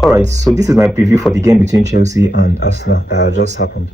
All right, so this is my preview for the game between Chelsea and Arsenal that just happened.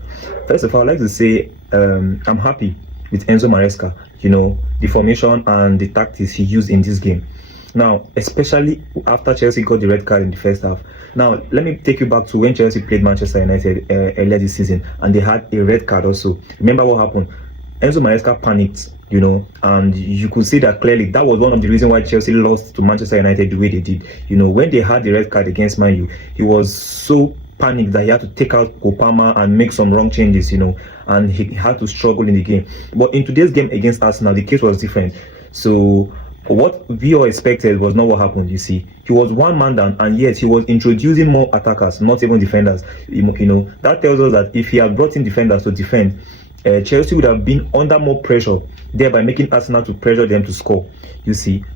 First of all, I'd like to say I'm happy with Enzo Maresca, the formation and the tactics he used in this game. Now, especially after Chelsea got the red card in the first half. Now, let me take you back to when Chelsea played Manchester United earlier this season and they had a red card also. Remember what happened? Enzo Maresca panicked, and you could see that clearly. That was one of the reasons why Chelsea lost to Manchester United the way they did. When they had the red card against Man U, he was so panicked that he had to take out Kopama and make some wrong changes, and he had to struggle in the game. But in today's game against Arsenal, the case was different. So what we all expected was not what happened. He was one man down, and yet he was introducing more attackers, not even defenders. That tells us that if he had brought in defenders to defend, Chelsea would have been under more pressure, thereby making Arsenal to pressure them to score.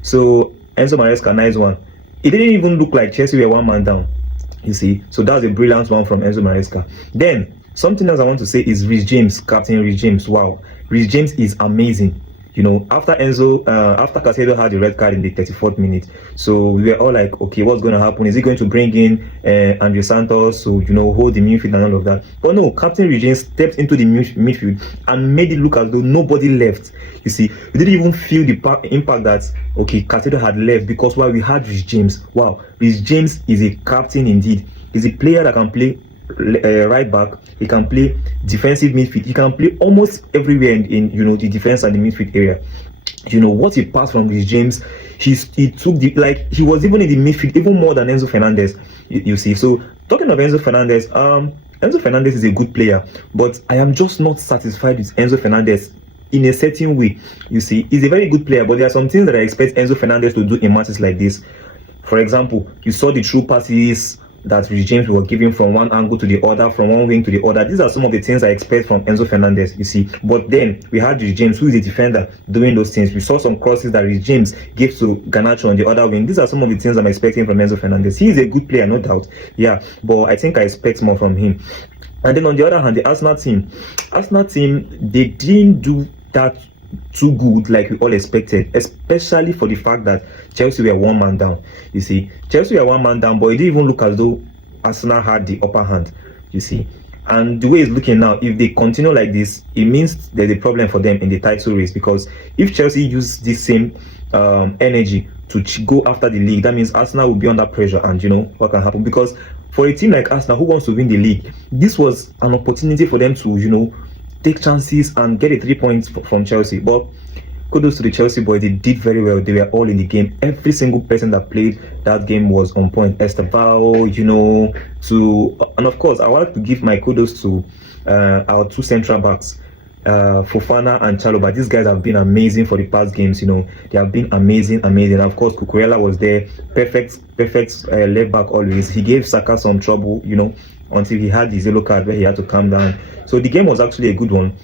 So Enzo Maresca, nice one. It didn't even look like Chelsea were one man down. So that's a brilliant one from Enzo Maresca. Then something else I want to say is Reece James, Captain Reece James. Wow, Reece James is amazing. After Caicedo had the red card in the 34th minute, so we were all like, okay, what's going to happen? Is he going to bring in Andre Santos to hold the midfield and all of that? But no, Captain Reece James stepped into the midfield and made it look as though nobody left. We didn't even feel the impact that Caicedo had left, because while we had Reece James, wow, Reece James is a captain indeed. He's a player that can play right back, he can play defensive midfield, he can play almost everywhere in the defense and the midfield area. What he passed from Reece James, he took he was even in the midfield even more than Enzo Fernandez. So talking of Enzo Fernandez, Enzo Fernandez is a good player, but I am just not satisfied with Enzo Fernandez in a certain way. He's a very good player, but there are some things that I expect Enzo Fernandez to do in matches like this. For example, you saw the true passes that Reece James was giving from one angle to the other, from one wing to the other. These are some of the things I expect from Enzo Fernandez, But then we had Reece James, who is a defender, doing those things. We saw some crosses that Reece James gave to Garnacho on the other wing. These are some of the things I'm expecting from Enzo Fernandez. He is a good player, no doubt. Yeah, but I think I expect more from him. And then on the other hand, the Arsenal team, they didn't do that too good like we all expected, especially for the fact that Chelsea were one man down. Chelsea were one man down, but it didn't even look as though Arsenal had the upper hand. And the way it's looking now, if they continue like this, it means there's a problem for them in the title race, because if Chelsea use this same energy to go after the league, that means Arsenal will be under pressure, and what can happen? Because for a team like Arsenal who wants to win the league, this was an opportunity for them to take chances and get a 3 points from Chelsea. But kudos to the Chelsea boys, they did very well. They were all in the game. Every single person that played that game was on point. Estevao, and of course I want to give my kudos to our two central backs, Fofana and Chalobah. These guys have been amazing for the past games. They have been amazing. And of course Cucurella was there, perfect left back always. He gave Saka some trouble, until he had his yellow card where he had to calm down. So the game was actually a good one.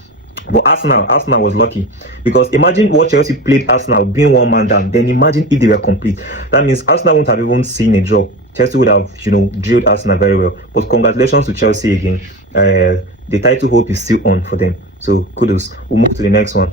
But Arsenal was lucky, because imagine what Chelsea played Arsenal being one man down. Then imagine if they were complete. That means Arsenal wouldn't have even seen a draw. Chelsea would have, drilled Arsenal very well. But congratulations to Chelsea again. The title hope is still on for them. So kudos. We'll move to the next one.